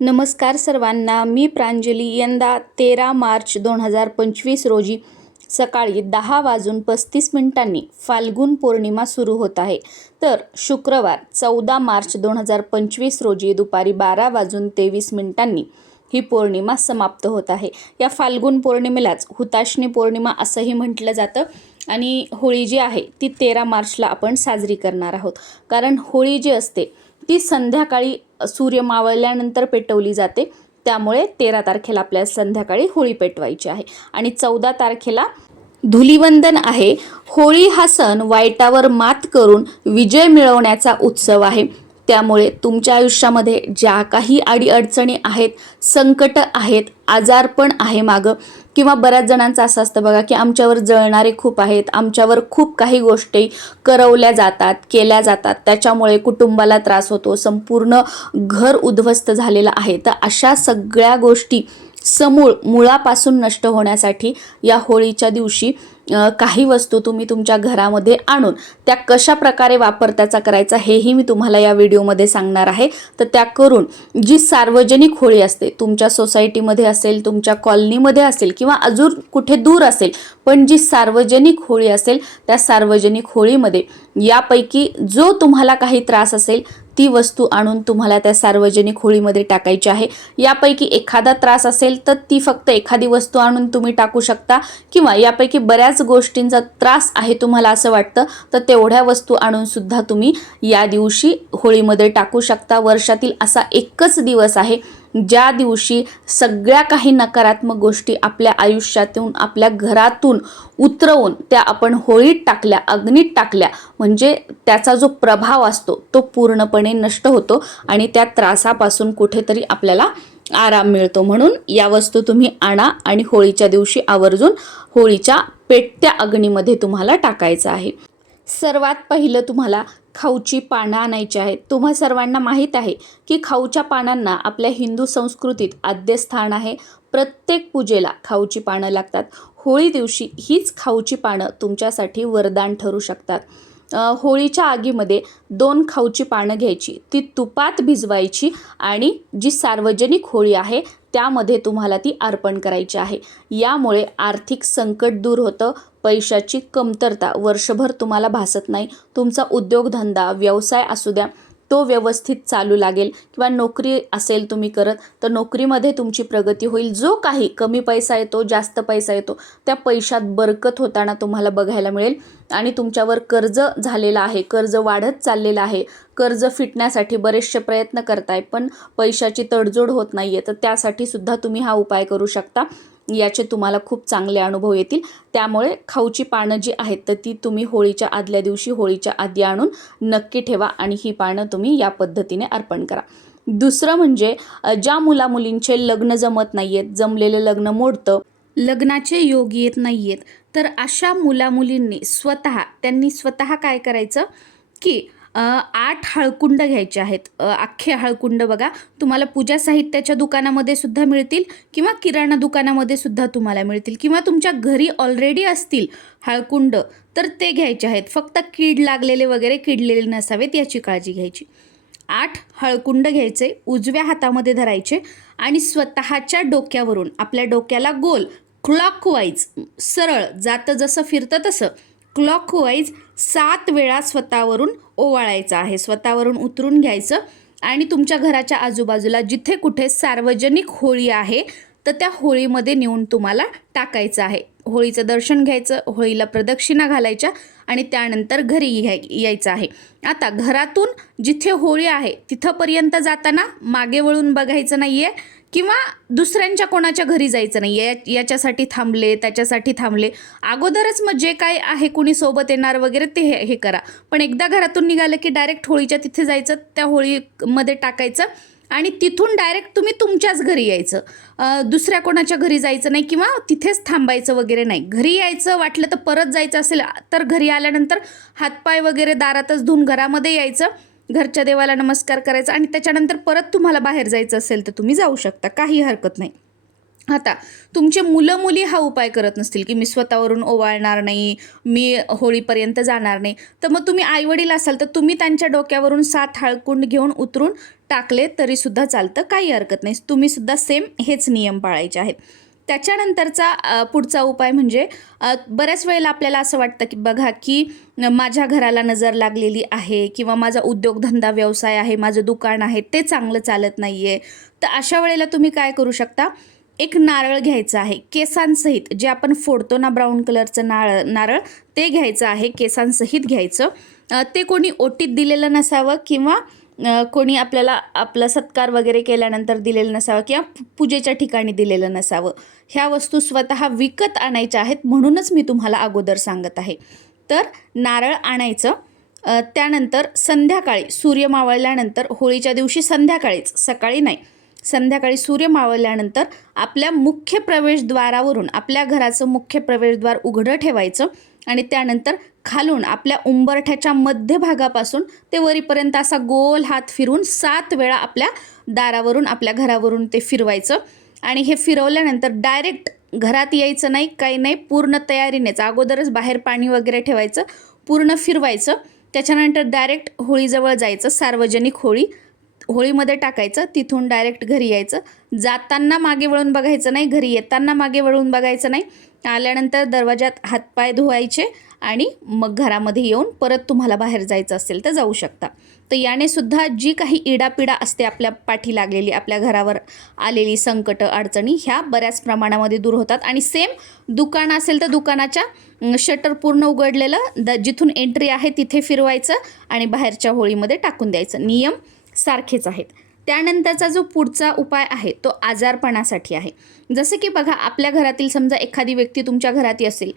नमस्कार सर्वांना मी प्रांजली. यंदा तेरा मार्च दोन हजार पंचवीस रोजी सकाळी दहा वाजून पस्तीस मिनिटांनी फाल्गुन पौर्णिमा सुरू होत आहे. तर शुक्रवार चौदा मार्च दोन हजार पंचवीस रोजी दुपारी बारा वाजून तेवीस मिनिटांनी ही पौर्णिमा समाप्त होत आहे. या फाल्गुन पौर्णिमेलाच हुताशनी पौर्णिमा असंही म्हटलं जातं आणि होळी जी आहे ती तेरा मार्चला आपण साजरी करणार आहोत. कारण होळी जी असते ती संध्याकाळी सूर्य मावळल्यानंतर पेटवली जाते. त्यामुळे तेरा तारखेला आपल्याला संध्याकाळी होळी पेटवायची आहे. आणि चौदा तारखेला धुलिवंदन आहे. होळी हा सण वाईटावर मात करून विजय मिळवण्याचा उत्सव आहे. त्यामुळे तुमच्या आयुष्यामध्ये ज्या काही अडीअडचणी आहेत संकट आहेत आजार पण आहे मागं. किंवा बऱ्याच जणांचं असं असतं बघा की आमच्यावर जळणारे खूप आहेत आमच्यावर खूप काही गोष्टी करवल्या जातात केल्या जातात. त्याच्यामुळे कुटुंबाला त्रास होतो संपूर्ण घर उद्ध्वस्त झालेलं आहे. तर अशा सगळ्या गोष्टी समूळ मुळापासून नष्ट होण्यासाठी या होळीच्या दिवशी काही वस्तू तुम्ही तुमच्या घरामध्ये आणून त्या कशा प्रकारे वापर त्याचा करायचा हेही मी तुम्हाला या व्हिडिओमध्ये सांगणार आहे. तर त्या करून जी सार्वजनिक होळी असते तुमच्या सोसायटीमध्ये असेल तुमच्या कॉलनीमध्ये असेल किंवा अजून कुठे दूर असेल पण जी सार्वजनिक होळी असेल त्या सार्वजनिक होळीमध्ये यापैकी जो तुम्हाला काही त्रास असेल ती वस्तू आणून तुम्हाला त्या सार्वजनिक होळीमध्ये टाकायची आहे. यापैकी एखादा त्रास असेल तर ती फक्त एखादी वस्तू आणून तुम्ही टाकू शकता किंवा यापैकी बऱ्याच गोष्टींचा त्रास आहे तुम्हाला असं वाटतं तर तेवढ्या वस्तू आणून सुद्धा तुम्ही या दिवशी होळीमध्ये टाकू शकता. वर्षातील असा एकच दिवस आहे. ज्या दिवशी सगळ्या काही नकारात्मक गोष्टी आपल्या आयुष्यातून आपल्या घरातून उतरवून त्या आपण होळीत टाकल्या अग्नीत टाकल्या म्हणजे त्याचा जो प्रभाव असतो तो पूर्णपणे नष्ट होतो आणि त्या त्रासापासून कुठेतरी आपल्याला आराम मिळतो. म्हणून या वस्तू तुम्ही आणा आणि होळीच्या दिवशी आवर्जून होळीच्या पेटत्या अग्नीमध्ये तुम्हाला टाकायचं आहे. सर्वात पहिलं तुम्हाला खाऊची पानं आणायची आहेत. तुम्हा सर्वांना माहीत आहे की खाऊच्या पानांना आपल्या हिंदू संस्कृतीत आद्य स्थान आहे. प्रत्येक पूजेला खाऊची पानं लागतात. होळी दिवशी हीच खाऊची पानं तुमच्यासाठी वरदान ठरू शकतात. होळीच्या आगीमध्ये दोन खाऊची पानं घ्यायची. ती तुपात भिजवायची आणि जी सार्वजनिक होळी आहे त्यामध्ये तुम्हाला ती अर्पण करायची आहे. यामुळे आर्थिक संकट दूर होतं पैशाची कमतरता वर्षभर तुम्हाला भासत नाही. तुमचा उद्योगधंदा व्यवसाय असू द्या तो व्यवस्थित चालू लागेल. किंवा नोकरी असेल तुम्ही करत तर नोकरीमध्ये तुमची प्रगती होईल. जो काही कमी पैसा येतो जास्त पैसा येतो त्या पैशात बरकत होताना तुम्हाला बघायला मिळेल. आणि तुमच्यावर कर्ज झालेलं आहे. कर्ज वाढत चाललेलं आहे. कर्ज फिटण्यासाठी बरेचसे प्रयत्न करताय पण पैशाची तडजोड होत नाही आहे तर त्यासाठी सुद्धा तुम्ही हा उपाय करू शकता. याचे तुम्हाला खूप चांगले अनुभव येतील. त्यामुळे खाऊची पानं जी आहेत तर ती तुम्ही होळीच्या आदल्या दिवशी होळीच्या आधी आणून नक्की ठेवा आणि ही पानं तुम्ही या पद्धतीने अर्पण करा. दुसरं म्हणजे ज्या ज्या मुलामुलींचे लग्न जमत नाही आहेत जमलेलं लग्न मोडतं लग्नाचे योग येत नाही आहेत तर अशा मुलामुलींनी स्वतः त्यांनी स्वतः काय करायचं की आठ हळकुंड घ्यायचे आहेत. अख्खे हळकुंड बघा. तुम्हाला पूजा साहित्याच्या दुकानामध्ये सुद्धा मिळतील किंवा किराणा दुकानामध्ये सुद्धा तुम्हाला मिळतील. किंवा तुमच्या घरी ऑलरेडी असतील हळकुंड तर ते घ्यायचे आहेत. फक्त कीड लागलेले वगैरे किडलेले नसावेत याची काळजी घ्यायची. आठ हळकुंड घ्यायचे उजव्या हातामध्ये धरायचे आणि स्वतःच्या डोक्यावरून आपल्या डोक्याला गोल क्लॉकवाईज सरळ जातं जसं फिरतं तसं क्लॉकवाईज सात वेळा स्वतःवरून ओवाळायचं आहे. स्वतःवरून उतरून घ्यायचं. आणि तुमच्या घराच्या आजूबाजूला जिथे कुठे सार्वजनिक होळी आहे तर त्या होळीमध्ये नेऊन तुम्हाला टाकायचं आहे. होळीचं दर्शन घ्यायचं होळीला प्रदक्षिणा घालायच्या आणि त्यानंतर घरी याय यायचं आहे. आता घरातून जिथे होळी आहे तिथंपर्यंत जाताना मागे वळून बघायचं नाही आहे किंवा दुसऱ्यांच्या कोणाच्या घरी जायचं नाही या याच्यासाठी थांबले त्याच्यासाठी थांबले. अगोदरच मग जे काय आहे कुणी सोबत येणार वगैरे ते हे हे करा. पण एकदा घरातून निघालं की डायरेक्ट होळीच्या तिथे जायचं त्या होळीमध्ये टाकायचं आणि तिथून डायरेक्ट तुम्ही तुमच्याच घरी यायचं. दुसऱ्या कोणाच्या घरी जायचं नाही किंवा तिथेच थांबायचं वगैरे नाही. घरी यायचं वाटलं तर परत जायचं असेल तर घरी आल्यानंतर हातपाय वगैरे दारातच धुवून घरामध्ये यायचं. घरच्या देवाला नमस्कार करायचा आणि त्याच्यानंतर परत तुम्हाला बाहेर जायचं असेल तर तुम्ही जाऊ शकता काही हरकत नाही. आता तुमचे मुलं मुली हा उपाय करत नसतील की मी स्वतःवरून ओवाळणार नाही मी होळीपर्यंत जाणार नाही तर मग तुम्ही आईवडील असाल तर तुम्ही त्यांच्या डोक्यावरून सात हळकुंड घेऊन उतरून टाकले तरीसुद्धा चालतं काही हरकत नाही. तुम्हीसुद्धा सेम हेच नियम पाळायचे आहेत. त्याच्यानंतरचा पुढचा उपाय म्हणजे बऱ्याच वेळेला आपल्याला असं वाटतं की बघा की माझ्या घराला नजर लागलेली आहे किंवा माझा उद्योगधंदा व्यवसाय आहे माझं दुकान आहे ते चांगलं चालत नाही आहे तर अशा वेळेला तुम्ही काय करू शकता? एक नारळ घ्यायचं आहे केसांसहित जे आपण फोडतो ना ब्राऊन कलरचं नारळ नारळ ते घ्यायचं आहे केसांसहित घ्यायचं. ते कोणी ओटीत दिलेलं नसावं किंवा कोणी आपल्याला आपला सत्कार वगैरे केल्यानंतर दिलेलं नसावं किंवा पूजेच्या ठिकाणी दिलेलं नसावं. ह्या वस्तू स्वतः विकत आणायच्या आहेत म्हणूनच मी तुम्हाला अगोदर सांगत आहे. तर नारळ आणायचं त्यानंतर संध्याकाळी सूर्य मावळल्यानंतर होळीच्या दिवशी संध्याकाळीच सकाळी नाही. संध्याकाळी सूर्य मावळल्यानंतर आपल्या मुख्य प्रवेशद्वारावरून आपल्या घराचं मुख्य प्रवेशद्वार उघडं ठेवायचं आणि त्यानंतर खालून आपल्या उंबरठ्याच्या मध्यभागापासून ते वरीपर्यंत असा गोल हात फिरून सात वेळा आपल्या दारावरून आपल्या घरावरून ते फिरवायचं. आणि हे फिरवल्यानंतर डायरेक्ट घरात यायचं नाही काही नाही पूर्ण तयारीनेच अगोदरच बाहेर पाणी वगैरे ठेवायचं पूर्ण फिरवायचं. त्याच्यानंतर डायरेक्ट होळीजवळ जायचं सार्वजनिक होळी होळीमध्ये टाकायचं तिथून डायरेक्ट घरी यायचं. जाताना मागे वळून बघायचं नाही घरी येताना मागे वळून बघायचं नाही. आल्यानंतर दरवाजात हातपाय धुवायचे आणि मग घरामध्ये येऊन परत तुम्हाला बाहेर जायचं असेल तर जाऊ शकता. तर याने सुद्धा जी काही इडापिडा असते आपल्या पाठी लागलेली आपल्या घरावर आलेली संकट अडचणी ह्या बऱ्याच प्रमाणामध्ये दूर होतात. आणि सेम दुकान असेल तर दुकानाच्या शटर पूर्ण उघडलेलं द जिथून एंट्री आहे तिथे फिरवायचं आणि बाहेरच्या होळीमध्ये टाकून द्यायचं. नियम सारखेच आहेत. त्यानंतरचा जो पुढचा उपाय आहे तो आजारपणासाठी आहे. जसं की बघा आपल्या घरातील समजा एखादी व्यक्ती तुमच्या घरात असेल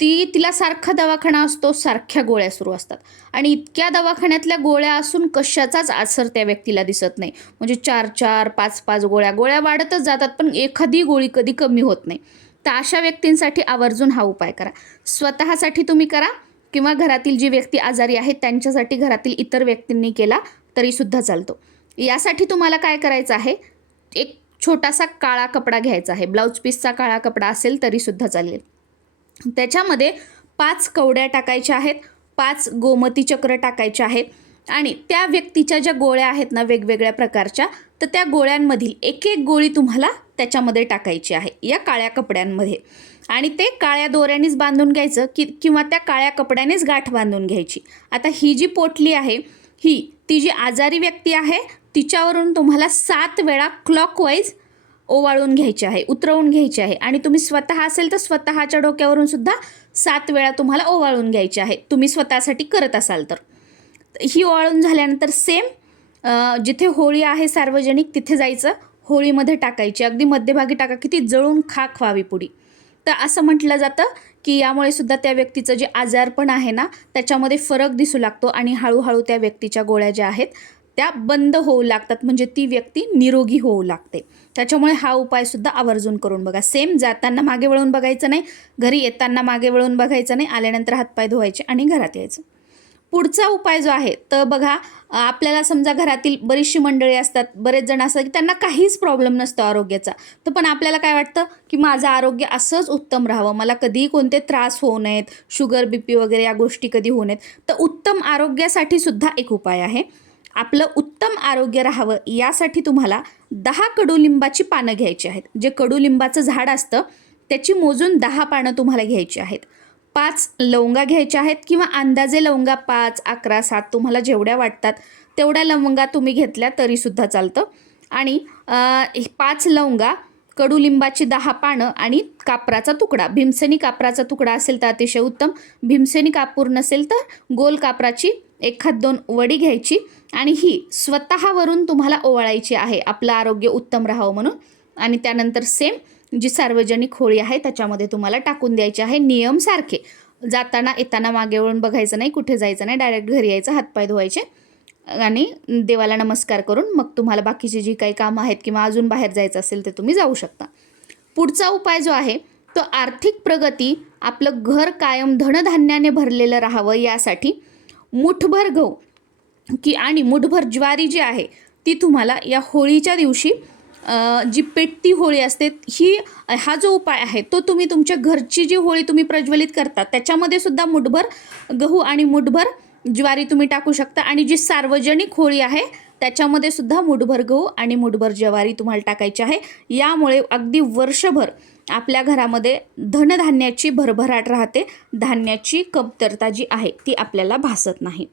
ती तिला सारखा दवाखाना असतो सारख्या गोळ्या सुरू असतात. आणि इतक्या दवाखान्यातल्या गोळ्या असून कशाचाच आसर त्या व्यक्तीला दिसत नाही. म्हणजे चार चार पाच पाच गोळ्या गोळ्या वाढतच जातात पण एखादी गोळी कधी कमी होत नाही. तर अशा व्यक्तींसाठी आवर्जून हा उपाय करा. स्वतःसाठी तुम्ही करा किंवा घरातील जी व्यक्ती आजारी आहे त्यांच्यासाठी घरातील इतर व्यक्तींनी केला तरीसुद्धा चालतो. यासाठी तुम्हाला काय करायचं आहे? एक छोटासा काळा कपडा घ्यायचा आहे. ब्लाऊज पीसचा काळा कपडा असेल तरीसुद्धा चालेल. त्याच्यामध्ये पाच कवड्या टाकायच्या आहेत पाच गोमती चक्र टाकायचे आहेत आणि त्या व्यक्तीच्या ज्या गोळ्या आहेत ना वेगवेगळ्या प्रकारच्या तर त्या गोळ्यांमधील एक एक गोळी तुम्हाला त्याच्यामध्ये टाकायची आहे या काळ्या कपड्यांमध्ये. आणि ते काळ्या दोऱ्यानेच बांधून घ्यायचं की किंवा त्या काळ्या कपड्यानेच गाठ बांधून घ्यायची. आता ही जी पोटली आहे ही ती जी आजारी व्यक्ती आहे तिच्यावरून तुम्हाला सात वेळा क्लॉकवाईज ओवाळून घ्यायची आहे उतरवून घ्यायची आहे. आणि तुम्ही स्वतः असेल तर स्वतःच्या डोक्यावरून सुद्धा सात वेळा तुम्हाला ओवाळून घ्यायची आहे. तुम्ही स्वतःसाठी करत असाल तर. ही ओवाळून झाल्यानंतर सेम जिथे होळी आहे सार्वजनिक तिथे जायचं. होळीमध्ये टाकायची. अगदी मध्यभागी टाका की ती जळून खाक व्हावी पुढी. तर असं म्हटलं जातं की यामुळे सुद्धा त्या व्यक्तीचं जे आजारपण आहे ना त्याच्यामध्ये फरक दिसू लागतो आणि हळूहळू त्या व्यक्तीच्या गोळ्या ज्या आहेत त्या बंद होऊ लागतात म्हणजे ती व्यक्ती निरोगी होऊ लागते. त्याच्यामुळे हा उपायसुद्धा आवर्जून करून बघा. सेम जाताना मागे वळून बघायचं नाही घरी येताना मागे वळून बघायचं नाही आल्यानंतर हातपाय धुवायचे आणि घरात यायचं. पुढचा उपाय जो आहे तर बघा आपल्याला समजा घरातील बरीचशी मंडळी असतात बरेच जण असतात की त्यांना काहीच प्रॉब्लेम नसतो आरोग्याचा. तर पण आपल्याला काय वाटतं की माझं आरोग्य असंच उत्तम राहावं? मला कधीही कोणते त्रास होऊ नयेत शुगर बी पी वगैरे या गोष्टी कधी होऊ नयेत. तर उत्तम आरोग्यासाठी सुद्धा एक उपाय आहे. आपलं उत्तम आरोग्य राहावं यासाठी तुम्हाला दहा कडुलिंबाची पानं घ्यायची आहेत. जे कडुलिंबाचं झाड असतं त्याची मोजून दहा पानं तुम्हाला घ्यायची आहेत. पाच लवंगा घ्यायच्या आहेत किंवा अंदाजे लवंगा पाच अकरा सात तुम्हाला जेवढ्या वाटतात तेवढ्या लवंगा तुम्ही घेतल्या तरीसुद्धा चालतं. आणि पाच लवंगा कडुलिंबाची दहा पानं आणि कापराचा तुकडा. भीमसेनी कापराचा तुकडा असेल तर अतिशय उत्तम. भीमसेनी कापूर नसेल तर गोल कापराची एखाद दोन वडी घ्यायची आणि ही स्वतःवरून तुम्हाला ओवाळायची आहे. आपलं आरोग्य उत्तम राहावं म्हणून. आणि त्यानंतर सेम जी सार्वजनिक होळी आहे त्याच्यामध्ये तुम्हाला टाकून द्यायची आहे. नियम सारखे. जाताना येताना मागे वळून बघायचं नाही कुठे जायचं नाही डायरेक्ट घरी यायचं हातपाय धुवायचे. आणि देवाला नमस्कार करून मग तुम्हाला बाकीची जी काही कामं आहेत किंवा अजून बाहेर जायचं असेल ते तुम्ही जाऊ शकता. पुढचा उपाय जो आहे तो आर्थिक प्रगती आपलं घर कायम धनधान्याने भरलेलं राहावं यासाठी मुठभर गहू की आणि मुठभर ज्वारी जी आहे ती तुम्हाला या होळीच्या दिवशी जी पेटती होळी असते ही हा जो उपाय आहे तो तुम्ही तुमच्या घरची जी होळी तुम्ही प्रज्वलित करता त्याच्यामध्ये सुद्धा मुठभर गहू आणि मुठभर ज्वारी तुम्ही टाकू शकता. आणि जी सार्वजनिक होळी आहे त्याच्यामध्ये सुद्धा मुठभर गहू आणि मुठभर ज्वारी तुम्हाला टाकायची आहे. यामुळे अगदी वर्षभर आपल्या घरामध्ये धनधान्याची भरभराट राहते. धान्याची कमतरता जी आहे ती आपल्याला भासत नाही.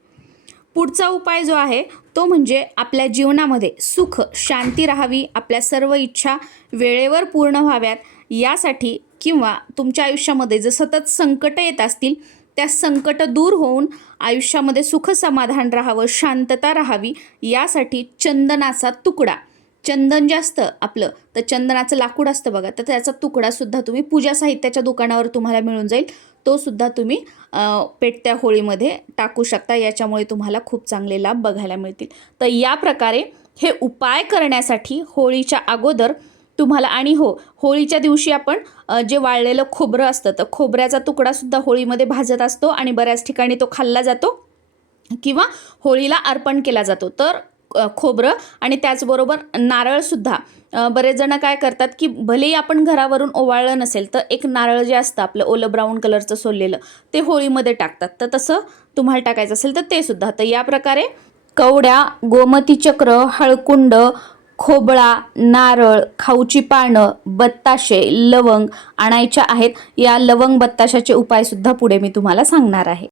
पुढचा उपाय जो आहे तो म्हणजे आपल्या जीवनामध्ये सुख शांती राहावी आपल्या सर्व इच्छा वेळेवर पूर्ण व्हाव्यात. यासाठी किंवा तुमच्या आयुष्यामध्ये जर सतत संकट येत असतील त्या संकट दूर होऊन आयुष्यामध्ये सुख समाधान राहावं शांतता राहावी यासाठी चंदनाचा तुकडा. चंदन जास्त आपलं तर चंदनाचं लाकूड असतं बघा तर त्याचा तुकडासुद्धा तुम्ही पूजा साहित्याच्या दुकानावर तुम्हाला मिळून जाईल. तो सुद्धा तुम्ही पेटत्या होळीमध्ये टाकू शकता याच्यामुळे तुम्हाला खूप चांगले लाभ बघायला मिळतील. तर या प्रकारे हे उपाय करण्यासाठी होळीच्या अगोदर तुम्हाला आणि हो होळीच्या दिवशी आपण जे वाळलेलं खोबरं असतं तर खोबऱ्याचा तुकडासुद्धा होळीमध्ये भाजत असतो आणि बऱ्याच ठिकाणी तो खाल्ला जातो किंवा होळीला अर्पण केला जातो. तर खोबरं आणि त्याचबरोबर नारळसुद्धा बरेच जण काय करतात की भलेही आपण घरावरून ओवाळलं नसेल तर एक नारळ जे असतं आपलं ओलं ब्राऊन कलरचं सोललेलं ते होळीमध्ये टाकतात. तर तसं तुम्हाला टाकायचं असेल तर ते सुद्धा. तर या प्रकारे कवड्या गोमती चक्र हळकुंड खोबळा नारळ खाऊची पानं बत्ताशे लवंग आणायच्या आहेत. या लवंग बत्ताशाचे उपायसुद्धा पुढे मी तुम्हाला सांगणार आहे.